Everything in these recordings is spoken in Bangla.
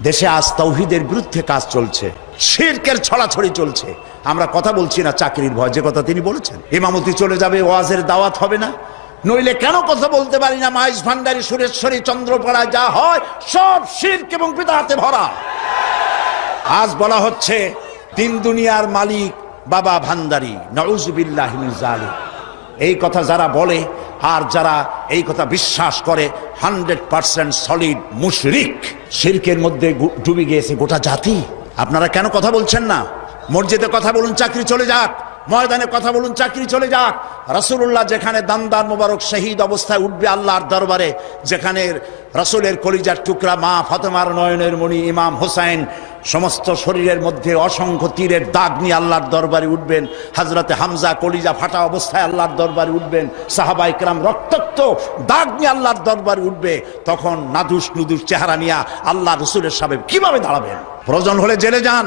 দেশে আজ তাওহীদের বিরুদ্ধে কাজ চলছে, শিরকের ছড়াছড়ি চলছে। আমরা কথা বলছি না চাকরির ভয়, যে কথা তিনি বলেছেন, ইমামতি চলে যাবে, ওয়াজের দাওয়াত হবে না, নইলে কেন কথা বলতে পারি না? মাইজ ভান্ডারী, সুরেশ্বরী, চন্দ্রপাড়ায় যা হয় সব শিরক এবং বিদআতে ভরা। আজ বলা হচ্ছে তিন দুনিয়ার মালিক বাবা ভান্ডারী, নাউযুবিল্লাহি মিন যালিক। এই কথা যারা বলে আর যারা এই কথা বিশ্বাস করে 100% সলিড মুশরিক, শিরকের মধ্যে ডুবে গিয়েছে গোটা জাতি। আপনারা কেন কথা বলছেন না? মসজিদে কথা বলুন, চাকরি চলে যাক, ময়দানে কথা বলুন, চাকরি চলে যাক। রাসূলুল্লাহ যেখানে দান্দার মোবারক শহীদ অবস্থায় উঠবে আল্লাহর দরবারে, যেখানে রাসূলের কলিজার টুকরা মা ফাতেমার নয়নের মণি ইমাম হোসেন সমস্ত শরীরের মধ্যে অসংখ্য তীরের দাগ নিয়ে আল্লাহর দরবারে উঠবেন, হযরতে হামজা কলিজা ফাটা অবস্থায় আল্লাহর দরবারে উঠবেন, সাহাবা ইকরাম রক্তাক্ত দাগ নিয়ে আল্লাহর দরবারে উঠবে, তখন নাদুস নুদুস চেহারা নিয়ে আল্লাহ রসুলের সামনে কিভাবে দাঁড়াবেন? প্রয়োজন হলে জেলে যান,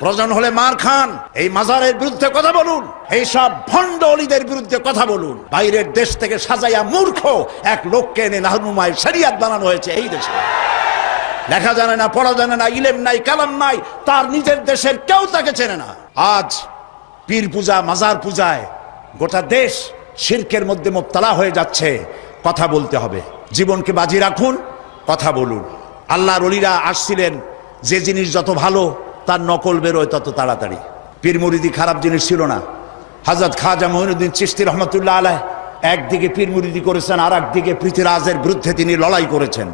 প্রয়োজন হলে মার খান, এই মাজারের বিরুদ্ধে কথা বলুন, এই সব ভণ্ড অলিদের বিরুদ্ধে কথা বলুন। বাইরের দেশ থেকে সাজাইয়া মূর্খ এক লোককে এনে নাহনুমায় শরিয়াত বানানো হয়েছে এই দেশে। লেখা জানে না, পড়া জানে না, ইলম নাই, কালাম নাই, তার নিজের দেশের কেউ তাকে চেনে না। আজ পীর পূজা, মাজার পূজায় গোটা দেশ শিরকের মধ্যে মুবতালা হয়ে যাচ্ছে। কথা বলতে হবে, জীবনকে বাজি রাখুন, কথা বলুন। আল্লাহর ওলিরা আসছিলেন, যে জিনিস যত ভালো তার নকল বেরোয় তত তাড়াতাড়ি। পীর মুরিদি খারাপ জিনিস ছিল না। হযরত খাজা মঈনুদ্দিন চিশতি রহমতুল্লাহ আলাইহ একদিকে পীর মুরিদি করেছেন, আর একদিকে পৃথ্বীরাজের বিরুদ্ধে তিনি লড়াই করেছেন,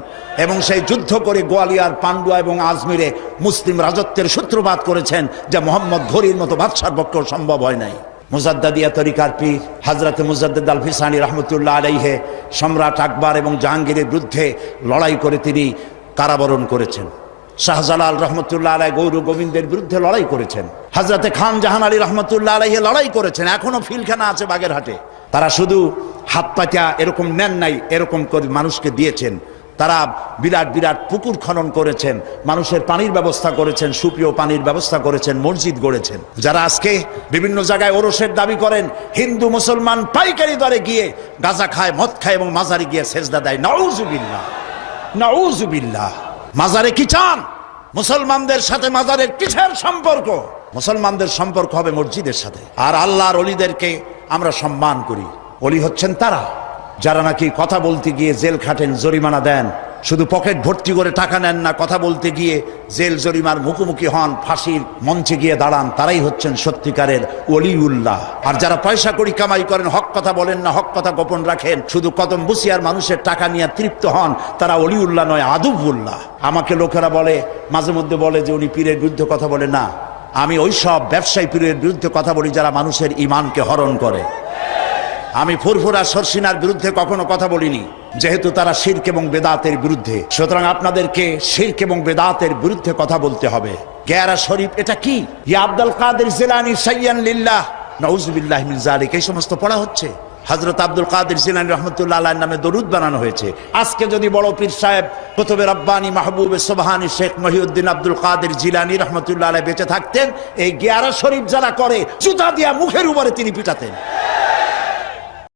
এবং সেই যুদ্ধ করে গোয়ালিয়ার, পান্ডুয়া এবং আজমিরে মুসলিম রাজত্বের সূত্রপাত করেছেন, যা মোহাম্মদ ঘুরির মতো বাদশার পক্ষেও সম্ভব হয় নাই। মুজাদ্দাদিয়া তরিকার পীর হযরত মুজাদ্দিদ আল ফিসানি রহমতুল্লাহ আলাইহে সম্রাট আকবর এবং জাহাঙ্গীরের বিরুদ্ধে লড়াই করে তিনি কারাবরণ করেছেন। শাহজালাল রহমতুল্লাহ আলাইহি গৌর গোবিন্দের বিরুদ্ধে লড়াই করেছেন। হযরতে খান জাহান আলী রহমতুল্লাহ আলাইহি লড়াই করেছেন। এখনো ফিলখানা আছে বাগেরহাটে। তারা শুধু হাত পাতা এরকম নেন নাই, এরকম করে মানুষকে দিয়েছেন। তারা বিরাট বিরাট পুকুর খনন করেছেন, মানুষের পানির ব্যবস্থা করেছেন, সুপেয় পানির ব্যবস্থা করেছেন, মসজিদ গড়েছেন। যারা আজকে বিভিন্ন জায়গায় ওরসের দাবি করেন, হিন্দু মুসলমান পাইকারি দরে গিয়ে গাঁজা খায়, মদ খায় এবং মাজারে গিয়ে সেজদা দেয়, নাউযুবিল্লাহ, নাউযুবিল্লাহ। মাজারে কি চান? মুসলমানদের সাথে মাজারের কিসের সম্পর্ক? মুসলমানদের সম্পর্ক হবে মসজিদের সাথে। আর আল্লাহর ওলিদেরকে আমরা সম্মান করি। ওলি হচ্ছেন তারা যারা নাকি কথা বলতে গিয়ে জেল খাটেন, জরিমানা দেন, শুধু পকেট ভর্তি করে টাকা নেন না, কথা বলতে গিয়ে জেল জরিমার মুখোমুখি হন, ফাঁসির মঞ্চে গিয়ে দাঁড়ান, তারাই হচ্ছেন সত্যিকারের ওলিউল্লাহ। আর যারা পয়সা করি কামাই করেন, হক কথা বলেন না, হক কথা গোপন রাখেন, শুধু কদম বসিয়ার মানুষের টাকা নিয়ে তৃপ্ত হন, তারা ওলিউল্লাহ নয়, আদুবুল্লাহ। আমাকে লোকেরা বলে, মাঝে মধ্যে বলে যে উনি পীরের বিরুদ্ধে কথা বলে। না, আমি ওই সব ব্যবসায়ী পীরের বিরুদ্ধে কথা বলি যারা মানুষের ঈমানকে হরণ করে। আমি ফুরফুরা সরসিনার বিরুদ্ধে কখনো কথা বলিনি, যেহেতু তারা শিরক এবং বেদাতের বিরুদ্ধে। সুতরাং আপনাদেরকে শিরক এবং বেদাতের বিরুদ্ধে কথা বলতে হবে। গেরা শরীফ এটা কি? ইয়া আব্দুল কাদের জিলানী শাইয়ান লিল্লাহ, নাউযুবিল্লাহি মিন যালিক, এই সমস্ত পড়া হচ্ছে। হযরত আব্দুল কাদের জিলানী রহমতুল্লাহ আলাইহির নামে দরুদ বানানো হয়েছে। আজকে যদি বড় পীর সাহেব কুতুবে রব্বানী মাহবুবে সুবহানী শেখ মহিউদ্দিন আব্দুল কাদের জিলানী রহমতুল্লাহ আলাইহি বেঁচে থাকতেন, এই গেরা শরীফ যারা করে জুতা দিয়া মুখের উপরে তিনি পিটাতেন।